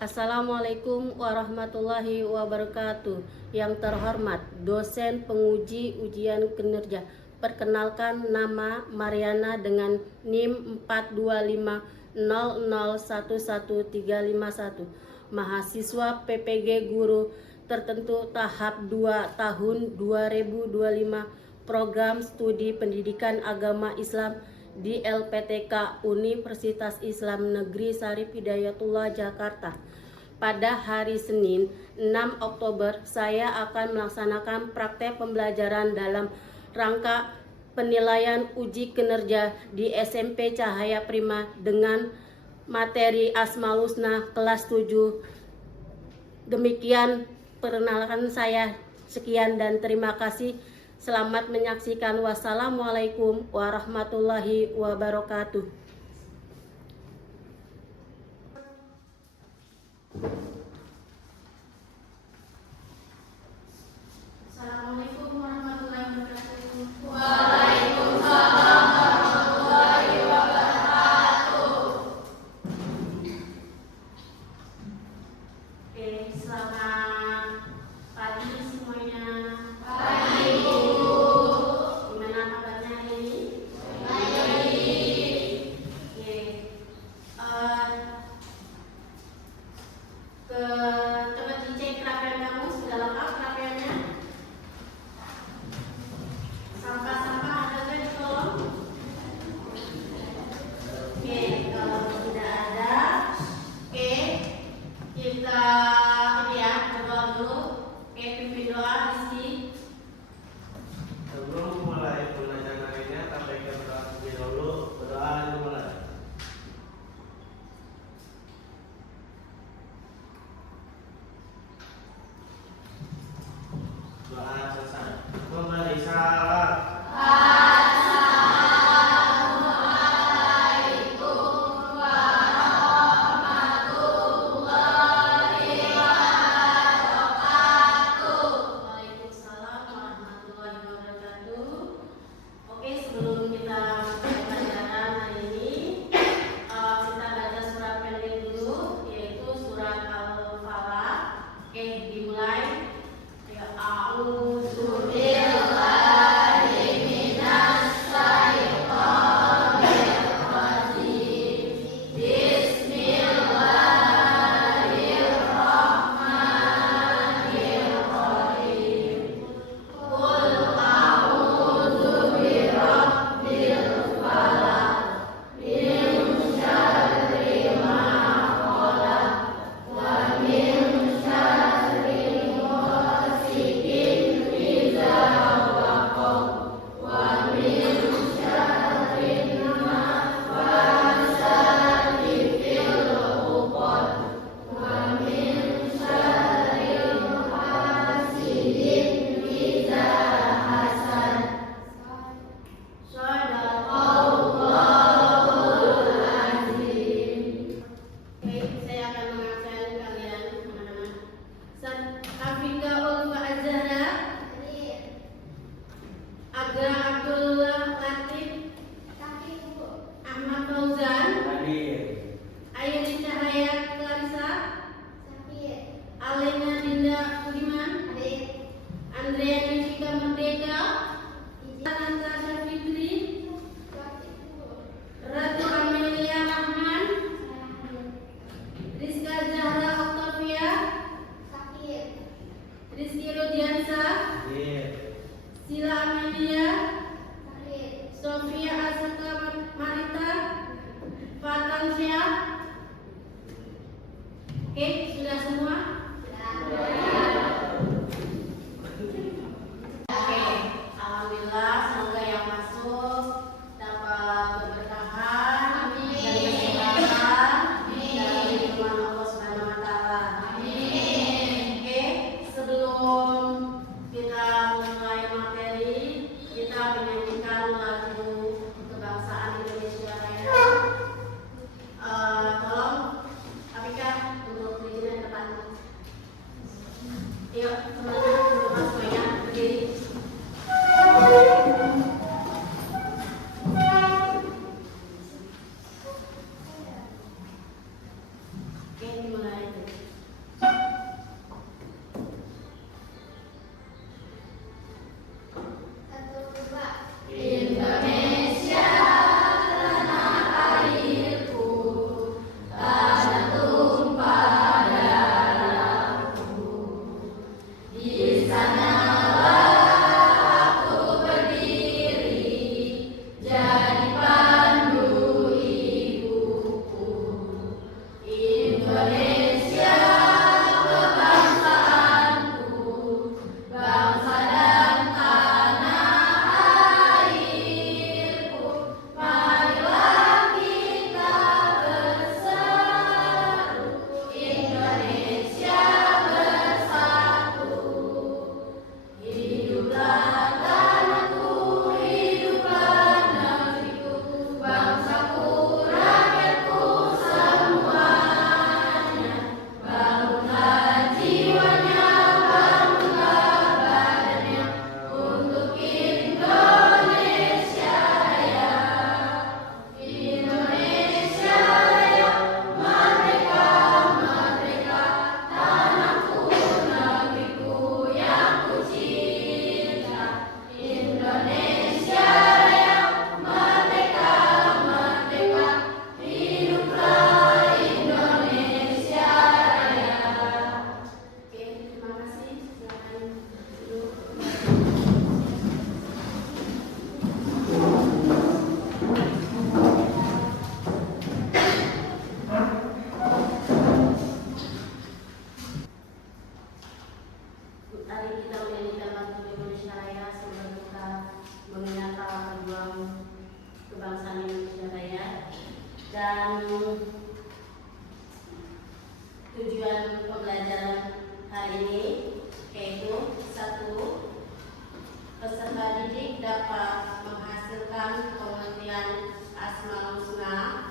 Assalamualaikum warahmatullahi wabarakatuh. Yang terhormat dosen penguji ujian kinerja, perkenalkan nama Mariana dengan NIM 42500111351, mahasiswa PPG Guru Tertentu tahap 2 tahun 2025, program studi pendidikan agama Islam di LPTK Universitas Islam Negeri Syarif Hidayatullah Jakarta. Pada hari Senin 6 Oktober saya akan melaksanakan praktek pembelajaran dalam rangka penilaian uji kinerja di SMP Cahaya Prima dengan materi Asmaul Husna kelas 7. Demikian perkenalan saya. Sekian dan terima kasih. Selamat menyaksikan. Wassalamualaikum warahmatullahi wabarakatuh. Assalamualaikum warahmatullahi wabarakatuh. Waalaikumsalam warahmatullahi wabarakatuh. Oke, selamat pagi semuanya. Pagi, Bu. Gimana kabarnya hari ini? Baik. Oke. Coba dicek kerapian kamu, sudah lengkap kerapiannya? Sampah-sampah ada nggak di kolong? Oke, kalau tidak ada, oke, kita ini ya, berdoa dulu. Oke, pimpin doa Rizky. Sebelum mulai pembelajaran hari ini, kita berdoa terlebih dahulu. Berdoa dimulai. Doa selesai. Memberi salam. Waalaikumsalam warahmatullahi wabarakatuh. Oke, sebelum kita mulai pelajaran hari ini, kita baca surat pendek dulu, yaitu surat Al-Falaq. Oke, dimulai. Ya, a'udzu billahi minas syaitonir rajim. Bismillahirrahmanirrahim. Qul a'udzu birabbil falaq min syarri ma khalaq wa min syarri ghasiqin idza waqab wa min syarri naffasati fil 'uqad wa min syarri hasidin idza hasad. Shadaqallahul azim. Oke, saya akan mengajar kalian anak-anak. Afika Ulfa Azhara, Aga Abdullah Latif, Ahmad Fauzan, Ayani Cahaya Clarissa, Alena Dinda Budiman, Andrea Nifika Merdeka, Natasha Fitri, Ratu Amelia Rahman, Rizka Zahra Octavia, Rizky Rodiansa, Sila Amelia, Sofia Azaka Marita, Fatan Syah. Oke, sudah semua? Oke, alhamdulillah, semoga yang masuk dapat keberkahan dan kesehatan dari firman Allah Subhanahu wa taala. Oke, sebelum kita mulai materi, kita menyanyikan lagu kebangsaan Indonesia Raya. Tolong Apika untuk perizinan. hari ini, yaitu satu, peserta didik dapat menghasilkan pengertian Asmaul Husna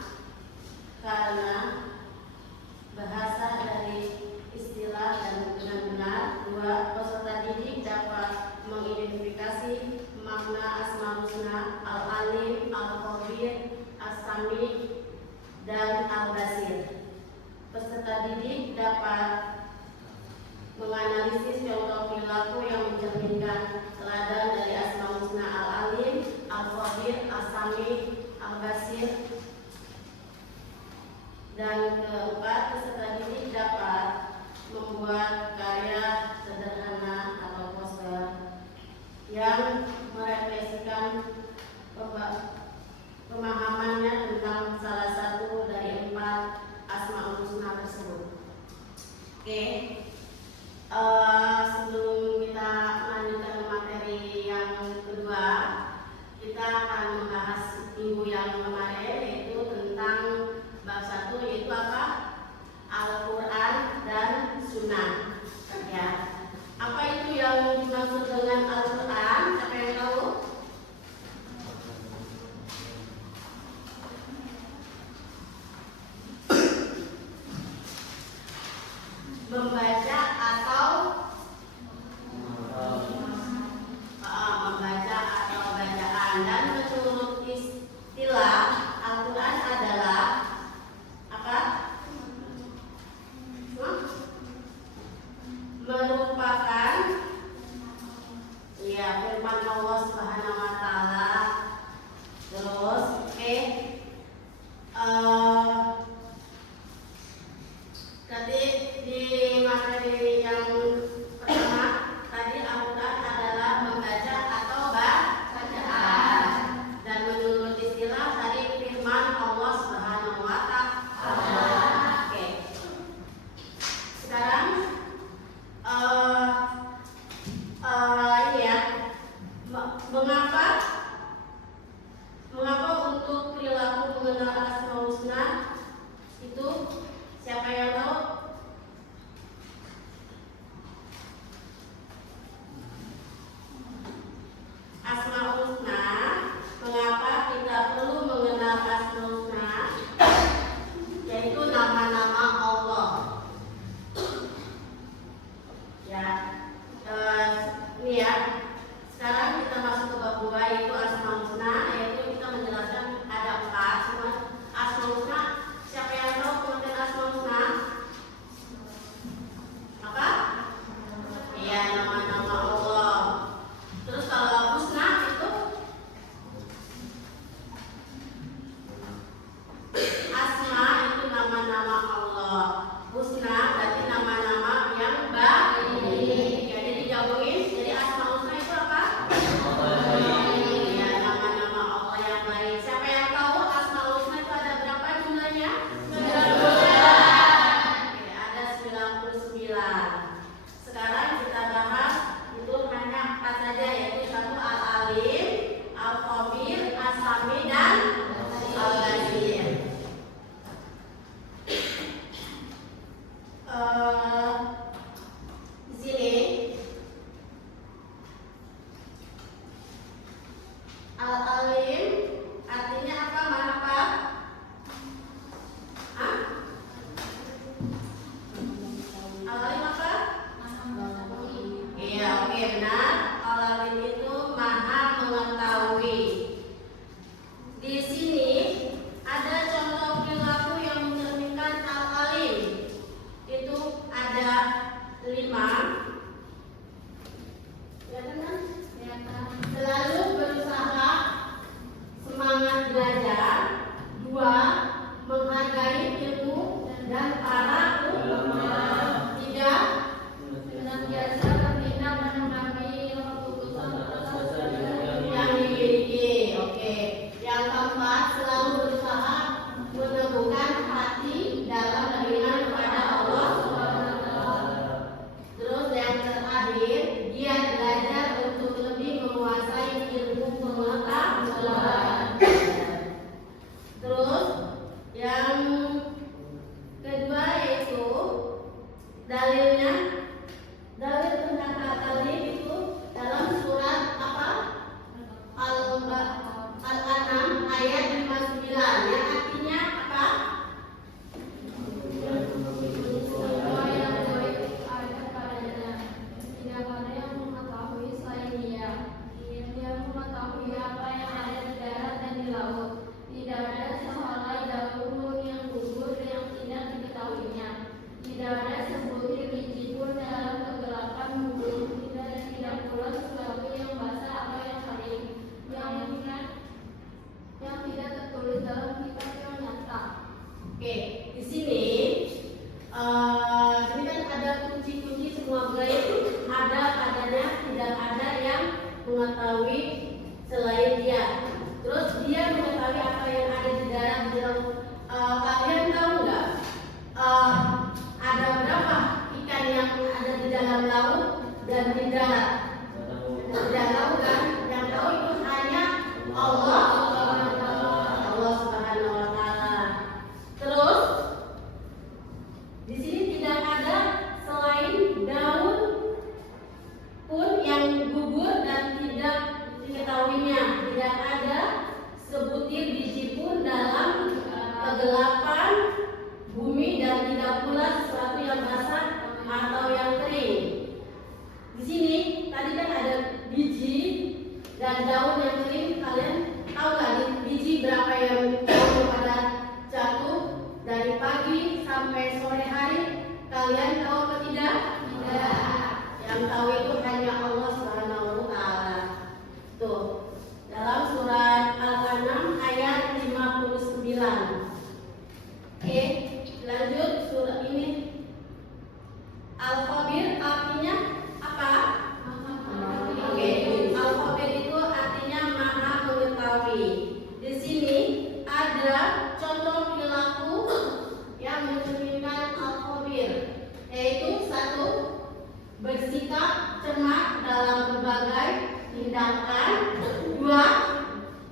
karena bahasa dari istilah dan benar-benar. Dua, peserta didik dapat mengidentifikasi makna Asmaul Husna Al-Alim, Al-Khabir, As-Sami, dan Al-Basir. Peserta didik dapat menganalisis contoh perilaku yang mencerminkan teladan dari Asmaul Husna Al-Alim, Al-Khabir, As-Sami, Al-Basir. Dan keempat, peserta didik dapat membuat karya sederhana atau poster yang merefleksikan pemahamannya tentang salah satu dari 4 Asmaul Husna tersebut. Oke. Sebelum kita melanjutkan ke materi yang kedua, kita akan membahas minggu yang kemarin, yaitu tentang bab 1, yaitu apa? Al-Quran dan Sunnah. Ya. Apa itu yang dimaksud dengan Al-Quran? Siapa yang tahu? Membaca atau membaca atau bacaan. Dan menurut istilah, Al-Quran adalah apa? Merupakan ya firman Allah Subhanahu wa taala. Terus tadi di materi yang pertama tadi Al-Quran adalah membaca atau bacaan. Dan menurut istilah tadi firman Allah Subhanahu wa taala. Oke. Sekarang ini ya, mengapa untuk perilaku mengenal Asmaul Husna itu, siapa yang tahu? Asmaul Husna, mengapa kita perlu mengenal Asmaul Husna, yaitu nama-nama Allah. Ya, ini ya. Sekarang kita masuk ke bab 2, yaitu Asmaul Husna, yaitu kita menjelaskan ada 4 semua Asmaul Husna. Siapa yang tahu pengertian Asmaul Husna? Apa? Iya, nama-nama Allah. Terus kalau Husna itu Asma itu nama-nama Allah. Husna berarti nama-nama yang baik. Jadi digabungin, jadi Asmaul Husna itu apa? Ya, nama-nama Allah yang baik. Siapa yang tahu Asmaul Husna itu ada berapa jumlahnya? 99. Oke, ada 99. Sekarang kita bahas itu hanya 4 saja, yaitu 1 Al-Alim, Al-Khabir, As-Sami, dan Al-Basir. Di sini Al-Alim artinya apa? Maha apa? Hah? Al-Alim apa? Iya, oke, benar. Al-Alim itu maha mengetahui. Di sini ada contoh perilaku yang mencerminkan Al-Alim. Itu ada 5. Ya kan? Selalu berusaha, semangat belajar. 2, menghargai ilmu dan para ulama. 3, senantiasa bertindak menanggapi keputusan yang dimiliki. Oke. Yang keempat, selalu berusaha meneguhkan hati dalam beriman kepada Allah Subhanahu wa taala. Terus yang terakhir, giat belajar untuk lebih menguasai ilmu pengetahuan. Terus yang kedua yaitu dalilnya dan tidak tahu kan? Yang tahu itu hanya Allah Subhanahu wa taala. Terus di sini tidak ada selain daun pun yang gugur dan tidak diketahuinya. Tidak ada sebutir biji pun dalam kegelapan bumi dan tidak pula sesuatu yang basah atau yang kering. Di sini tadi kan ada biji dan daun yang kering. Kalian tahu nggak biji berapa yang jatuh pada jatuh dari pagi sampai sore hari? Kalian tahu atau tidak? Tidak. Yang tahu itu hanya Allah Subhanahu wa taala. Tuh, dalam surat Al-An'am ayat 59. Oke, lanjut surat ini. Al-Khabir artinya apa? Oke, Al-Khabir itu artinya Maha Mengetahui. Di sini ada contoh perilaku yang mencerminkan Al-Khabir, yaitu satu, bersikap cermat dalam berbagai tindakan. Dua,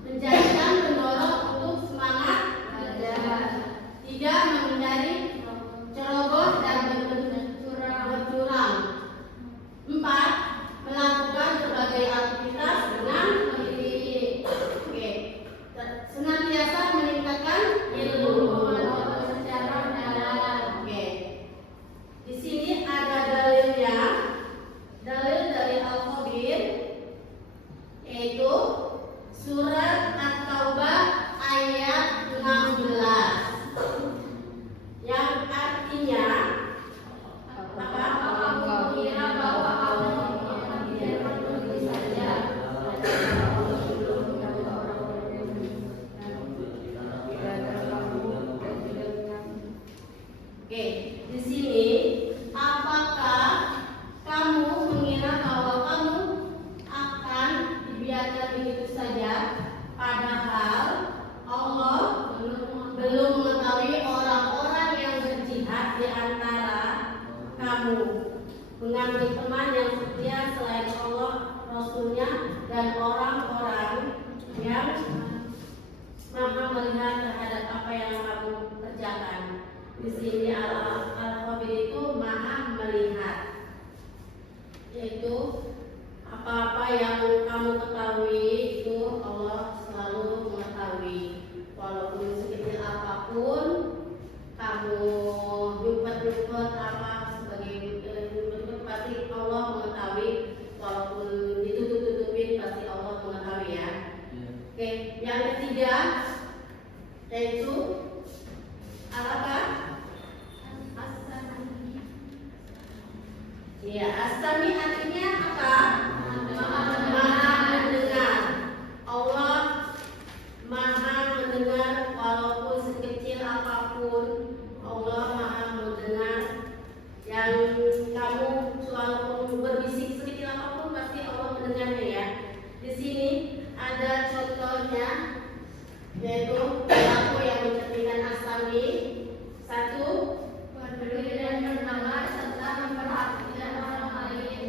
menjadikan pendorong untuk semangat belajar. Tiga, menghindari ceroboh dan bercurang. Empat, melakukan berbagai aktivitas dengan teliti. Oke, senantiasa meningkatkan ilmu secara mendalam. Oke, di sini ada dalilnya. Dalil dari Al-Khabir yaitu surat At-Taubah ayat 16 yang artinya apa? Kamu kira bahwa Allah tidak peduli saja. Oke, di sini apakah kamu mengira bahwa kamu akan dibiarkan begitu saja, padahal Allah belum mengetahui orang-orang yang berjihad di antara kamu, mengambil teman yang setia selain Allah, Rasulnya, dan orang-orang yang Maha melihat terhadap apa yang kamu kerjakan. Di sini Al-Khabir itu Maha melihat, yaitu apa-apa yang kamu ketahui itu Allah selalu mengetahui. Walaupun sekecil apapun kamu nyumpet apa sebagai nyumpet pasti Allah mengetahui. Walaupun ditutup-tutupin pasti Allah mengetahui ya. Oke, yang ketiga yaitu apa? Iya, As-Sami artinya apa? Maha mendengar. Allah Maha mendengar walaupun sekecil apapun. Allah Maha mendengar. Yang kamu walaupun berbisik sekecil apapun pasti Allah mendengarnya ya. Di sini ada contohnya, yaitu perilaku yang mencerminkan As-Sami. Satu, peduli dan bersabar serta memperhatikan orang lain.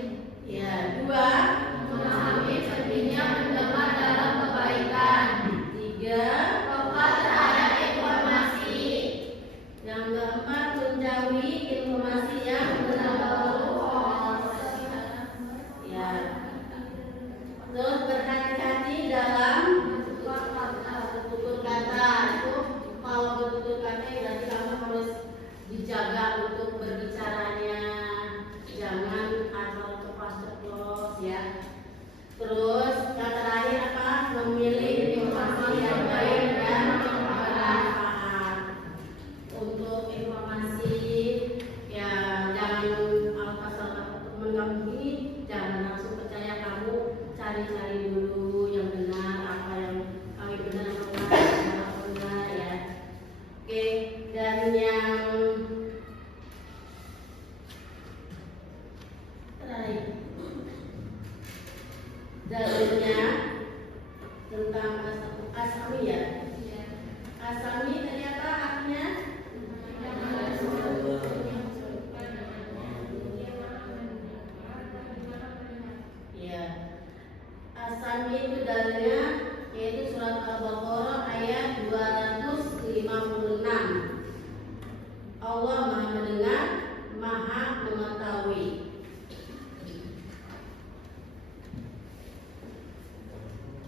maha mengetahui.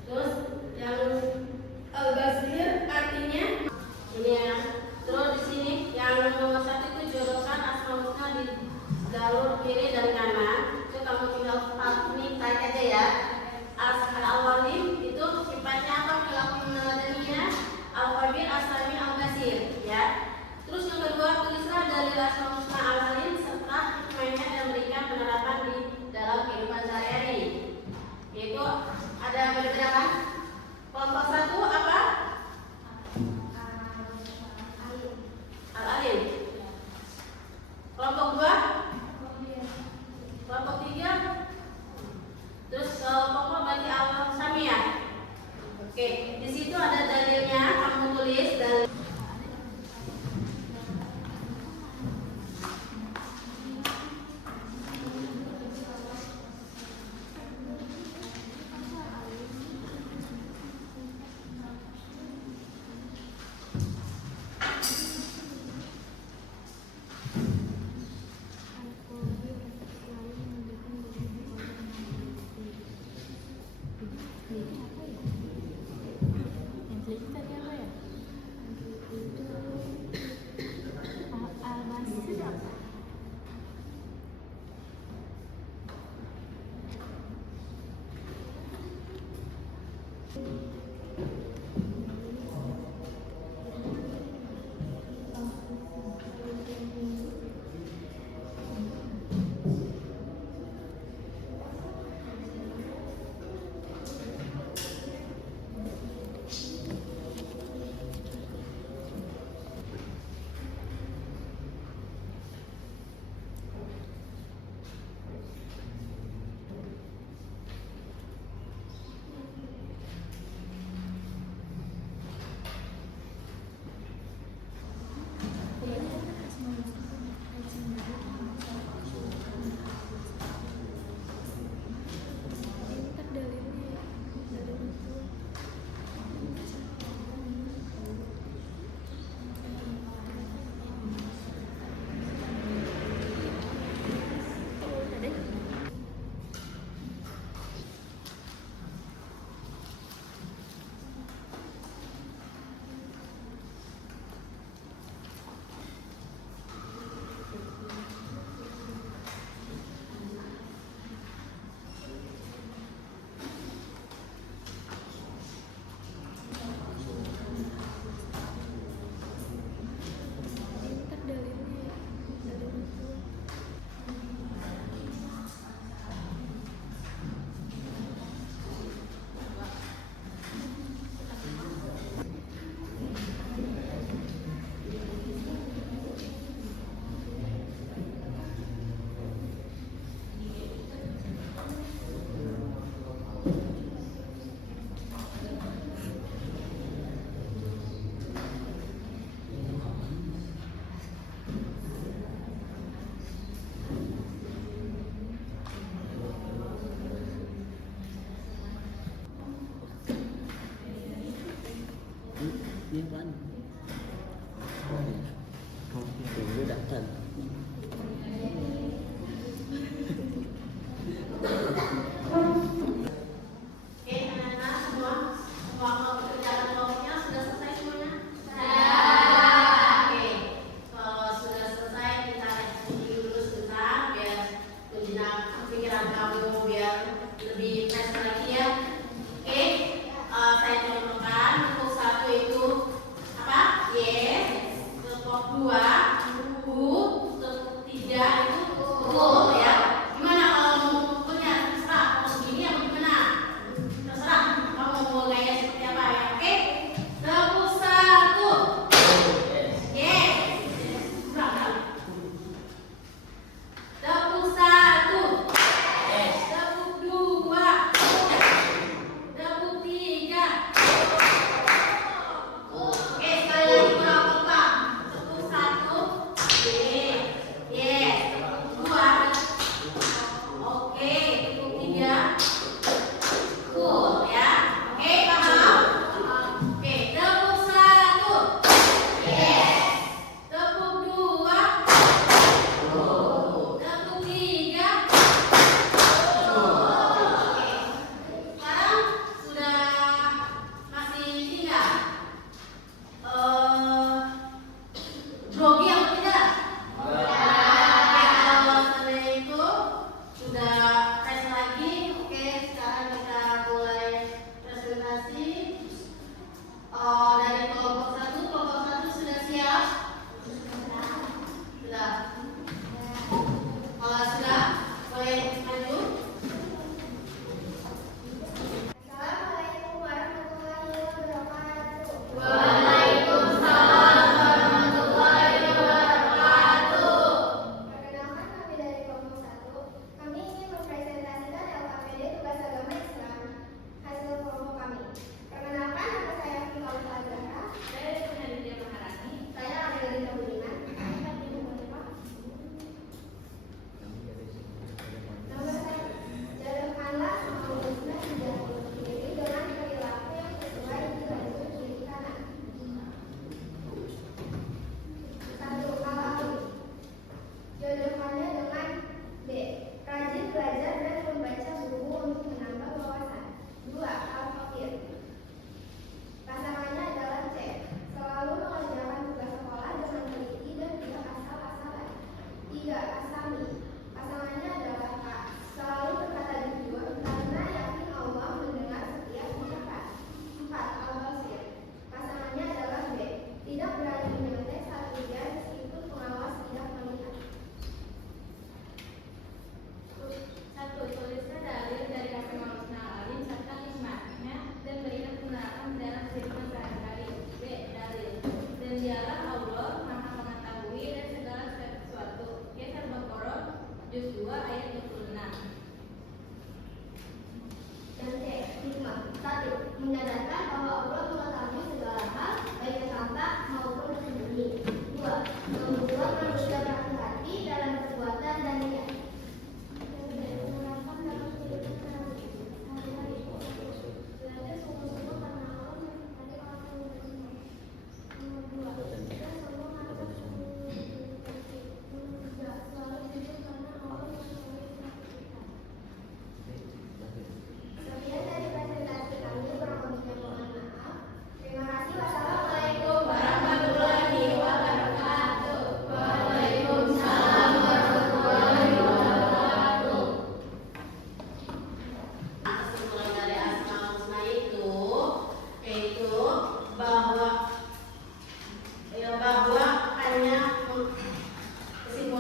Terus yang al-basir artinya ini ya. Terus di sini yang nomor 1 itu jodohkan asmaul husna di jalur kiri dan kanan. Itu kamu tinggal ini tarik aja ya. Al-awalim itu sifatnya apa, perilaku meneladaninya. Al-khabir, as-sami, al-basir ya. Terus yang kedua, tulislah dalil asmaul husna al-alim serta hikmahnya dan berikan penerapan di dalam kehidupan sehari-hari. Yaitu ada beberapa. Kelompok 1 apa? Al-alim. Kelompok 2? Kelompok 3? Terus kelompok berarti al-samiyah. Oke, di situ ada dalilnya, kamu tulis dalil.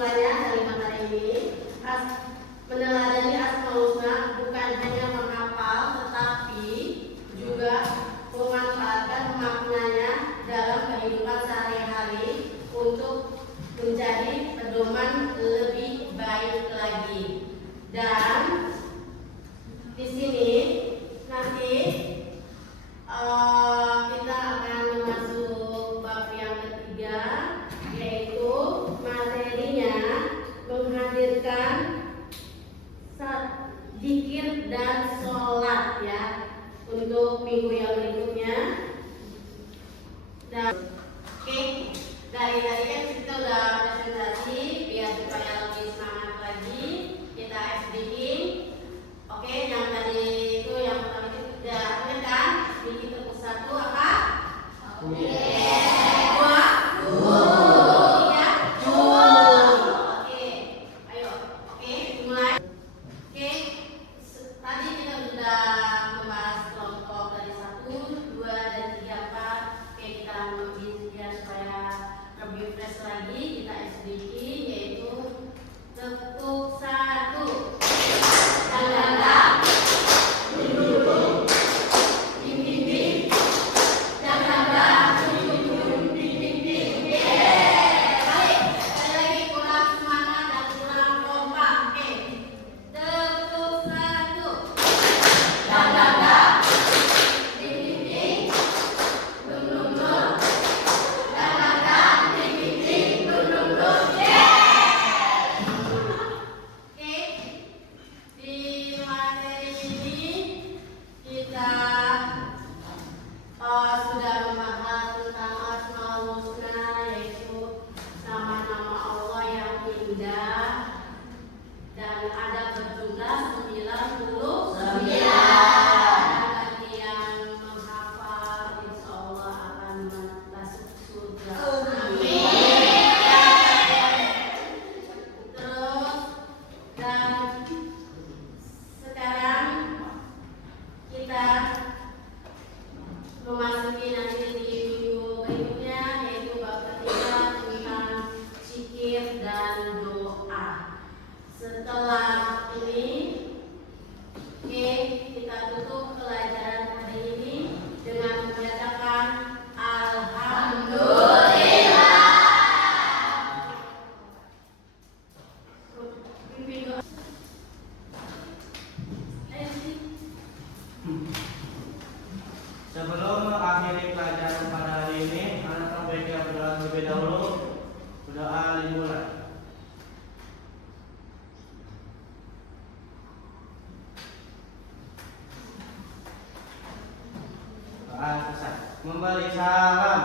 kesimpulannya dari materi ini, meneladani Asmaul Husna bukan hanya menghafal, tetapi juga memanfaatkan maknanya dalam kehidupan sehari-hari untuk menjadi pedoman lebih baik lagi. Dan di sini nanti kita akan masuk bab yang ketiga, yaitu materinya menghadirkan zikir dan sholat ya untuk minggu yang berikutnya. Dan oke, dari tadi kan kita udah presentasi biar supaya lebih semangat lagi kita speaking. Oke, yang tadi itu yang pertama itu udah ingat kan? Bikin tepuk satu apa? Dua. Tiga. Oke, ayo. Oke, mulai. Oke, tadi kita sudah membahas kelompok dari 1, 2, dan 3, 4. Oke, kita lebih biar supaya lebih fresh lagi kita SBK, yaitu tepuk satu. Jaga-jaga, duduk, dinding, jaga-jaga, duduk, dinding. Balik, sekali lagi kurang semangat dan kurang kompak. Oke, tepuk satu. Jaga-jaga, dinding, duduk, jaga-jaga, dinding, duduk. Oke, di materi ini kita sudah membahas tentang Asmaul Husna, yaitu nama-nama Allah yang indah dan ada berjumlah 99. Bagi yang menghafal, insya Allah akan masuk surga. Terus dan sekarang kita memasuki nanti di minggu berikutnya, yaitu bab ketiga tentang zikir dan doa. Setelah ini, oke, kita tutup pelajaran hari ini dengan membacakan Alhamdulillah. Pimpin doa. Sebelum mengakhiri pelajaran pada hari ini, anak sebaiknya berdoa terlebih dahulu. Berdoa dimulai. Doa selesai. Memberi salam